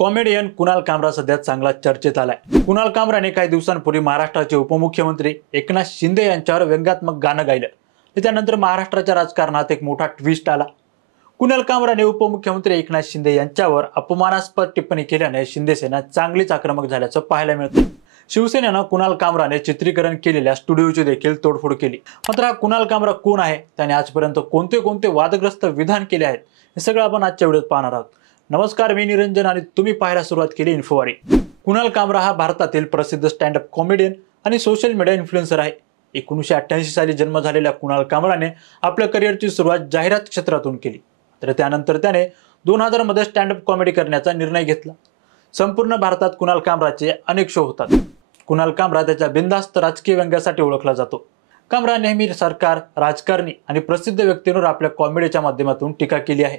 Comedian Kunal कामरा सध्या चांगला चर्चेत आलाय। कुणाल कामराने काही दिवसांपूर्वी महाराष्ट्राचे उपमुख्यमंत्री एकनाथ शिंदे यांच्यावर व्यंगात्मक गाणं गायलं। त्यानंतर महाराष्ट्राच्या राजकारणात एक मोठा ट्विस्ट आला। कुणाल कामराने उपमुख्यमंत्री एकनाथ शिंदे यांच्यावर अपमानास्पद टिप्पणी केल्याने शिंदे सेना चांगलीच आक्रमक झाल्याचं पाहायला मिळतं। शिवसेनेनं कुणाल कामराने चित्रीकरण केलेल्या स्टुडिओची देखील तोडफोड केली। मात्र हा कुणाल कामरा कोण आहे, त्याने आजपर्यंत कोणते वादग्रस्त विधान केले आहेत, हे सगळं आपण आजच्या व्हिडिओत पाहणार आहोत। नमस्कार, मी निरंजन आणि तुम्ही पाहायला सुरुवात केली इन्फोवारी। कुणाल कामरा हा भारतातील प्रसिद्ध स्टँड अप कॉमेडियन आणि सोशल मीडिया इन्फ्लुएन्सर आहे। 1988 साली जन्म झालेल्या कुणाल कामराने आपल्या करिअरची सुरुवात जाहिरात क्षेत्रातून केली। तर त्यानंतर त्याने 2000 मध्ये स्टँड अप कॉमेडी करण्याचा निर्णय घेतला। संपूर्ण भारतात कुणाल कामराचे अनेक शो होतात। कुणाल कामरा त्याच्या बिनधास्त राजकीय व्यंग्यासाठी ओळखला जातो। कामरा नेहमी सरकार, राजकारणी आणि प्रसिद्ध व्यक्तींवर आपल्या कॉमेडीच्या माध्यमातून टीका केली आहे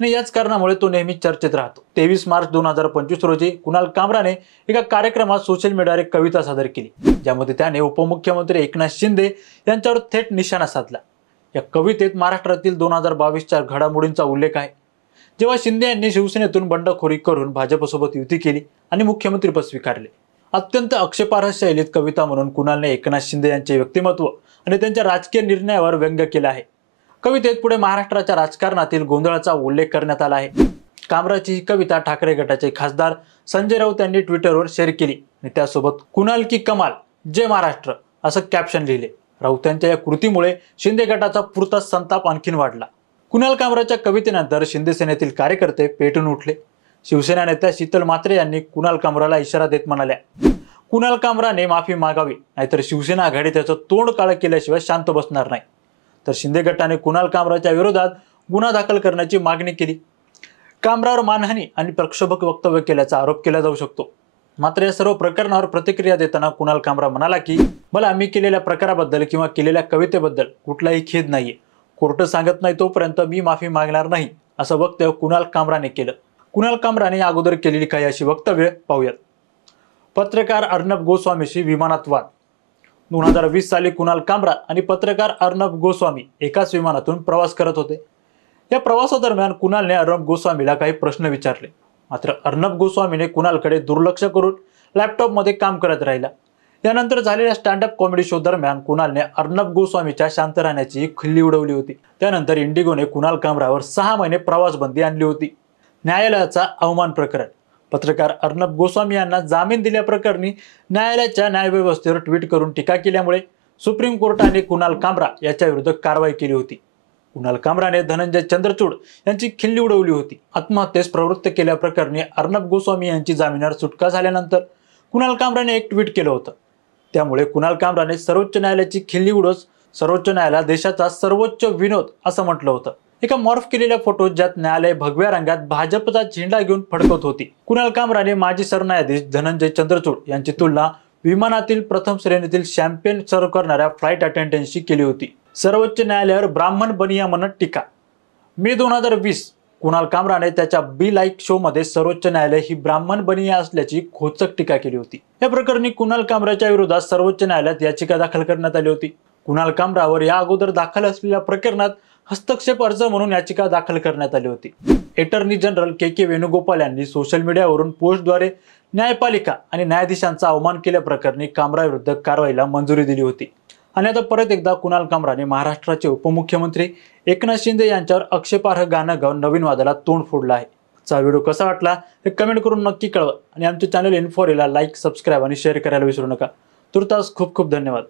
आणि याच कारणामुळे तो नेहमी चर्चेत राहतो। 23 मार्च 2025 रोजी कुणाल कामराने एका कार्यक्रमात सोशल मीडियावर एक कविता सादर केली, ज्यामध्ये त्याने उपमुख्यमंत्री एकनाथ शिंदे यांच्यावर थेट निशाणा साधला। या कवितेत महाराष्ट्रातील 2022च्या घडामोडींचा उल्लेख आहे, जेव्हा शिंदे यांनी शिवसेनेतून बंडखोरी करून भाजपसोबत युती केली आणि मुख्यमंत्रीपद स्वीकारले। अत्यंत आक्षेपार्ह शैलीत कविता म्हणून कुणालने एकनाथ शिंदे यांचे व्यक्तिमत्व आणि त्यांच्या राजकीय निर्णयावर व्यंग्य केला आहे। कवितेत पुढे महाराष्ट्राच्या राजकारणातील गोंधळाचा उल्लेख करण्यात आला आहे। कामराची ही कविता ठाकरे गटाचे खासदार संजय राऊत यांनी ट्विटरवर शेअर केली आणि त्यासोबत कुणाल की कमाल, जय महाराष्ट्र असं कॅप्शन लिहिले। राऊत यांच्या या कृतीमुळे शिंदे गटाचा पुरता संताप आणखीन वाढला। कुणाल कामराच्या कवितेनंतर शिंदे सेनेतील कार्यकर्ते पेटून उठले। शिवसेना नेत्या शीतल म्हात्रे यांनी कुणाल कामराला इशारा देत म्हणाल्या, कुणाल कामराने माफी मागावी, नाहीतर शिवसेना आघाडी त्याचं तोंड काळं केल्याशिवाय शांत बसणार नाही। तर शिंदे गटाने कुणाल कामराच्या विरोधात गुन्हा दाखल करण्याची मागणी केली। कामरावर मानहानी आणि प्रक्षोभक वक्तव्य केल्याचा आरोप केला जाऊ शकतो। मात्र या सर्व प्रकरणावर प्रतिक्रिया देताना कुणाल कामरा म्हणाला की मला आम्ही केलेल्या प्रकाराबद्दल किंवा केलेल्या कवितेबद्दल कुठलाही खेद नाहीये। कोर्ट सांगत नाही तोपर्यंत मी माफी मागणार नाही, असं वक्तव्य कुणाल कामराने केलं। कुणाल कामराने अगोदर केलेली काही अशी वक्तव्य पाहूयात। पत्रकार अर्णब गोस्वामीशी विमानात वाद। 2020 साली कुणाल कामरा आणि पत्रकार अर्णब गोस्वामी एकाच विमानातून प्रवास करत होते। या प्रवासादरम्यान कुणालने अर्णब गोस्वामीला काही प्रश्न विचारले, मात्र अर्णब गोस्वामीने कुणालकडे दुर्लक्ष करून लॅपटॉपमध्ये काम करत राहिला। यानंतर झालेल्या स्टँड अप कॉमेडी शो दरम्यान कुणालने अर्णब गोस्वामीच्या शांत राहण्याची खिल्ली उडवली होती। त्यानंतर इंडिगोने कुणाल कामरावर 6 महिने प्रवास बंदी आणली होती। न्यायालयाचा अवमान प्रकरण। पत्रकार अर्णब गोस्वामी यांना जामीन दिल्याप्रकरणी न्यायालयाच्या न्यायव्यवस्थेवर ट्विट करून टीका केल्यामुळे सुप्रीम कोर्टाने कुणाल कामरा याच्या विरुद्ध कारवाई केली होती। कुणाल कामराने धनंजय चंद्रचूड यांची खिल्ली उडवली होती। आत्महत्येस प्रवृत्त केल्याप्रकरणी अर्णब गोस्वामी यांची जामिनावर सुटका झाल्यानंतर कुणाल कामराने एक ट्विट केलं होतं। त्यामुळे कुणाल कामराने सर्वोच्च न्यायालयाची खिल्ली उडवत सर्वोच्च न्यायालय देशाचा सर्वोच्च विनोद असं म्हटलं होतं। एका मॉर्फ केलेल्या फोटोत ज्यात न्यायालय भगव्या रंगात भाजपचा झेंडा घेऊन फडकत होती। कुणाल कामराने माजी सरन्यायाधीश धनंजय चंद्रचूड यांची तुलना विमानातील प्रथम श्रेणीतील शॅम्पेन सर्व्ह करणाऱ्या फ्लाईट अटेंडंटशी केली होती। सर्वोच्च न्यायालयावर ब्राह्मण बनिया म्हणत टीका। मे 2020 कुणाल कामराने त्याच्या बी लाईक शो मध्ये सर्वोच्च न्यायालय ही ब्राह्मण बनिया असल्याची खोचक टीका केली होती। या प्रकरणी कुणाल कामराच्या विरोधात सर्वोच्च न्यायालयात याचिका दाखल करण्यात आली होती। कुणाल कामरावर या अगोदर दाखल असलेल्या प्रकरणात हस्तक्षेप अर्ज म्हणून याचिका दाखल करण्यात आली होती। अटॉर्नी जनरल के वेणुगोपाल यांनी सोशल मीडियावरून पोस्टद्वारे न्यायपालिका आणि न्यायाधीशांचा अवमान केल्याप्रकरणी कामरा विरुद्ध कारवाईला मंजुरी दिली होती। आणि आता परत एकदा कुणाल कामराने महाराष्ट्राचे उपमुख्यमंत्री एकनाथ शिंदे यांच्यावर आक्षेपार्ह गाणं गाऊन नवीन वादाला तोंड फोडलं आहे। आजचा व्हिडिओ कसा वाटला हे कमेंट करून नक्की कळवा आणि आमच्या चॅनल इन्फोवारीला लाईक, सबस्क्राईब आणि शेअर करायला विसरू नका। तुर्तास खूप खूप धन्यवाद।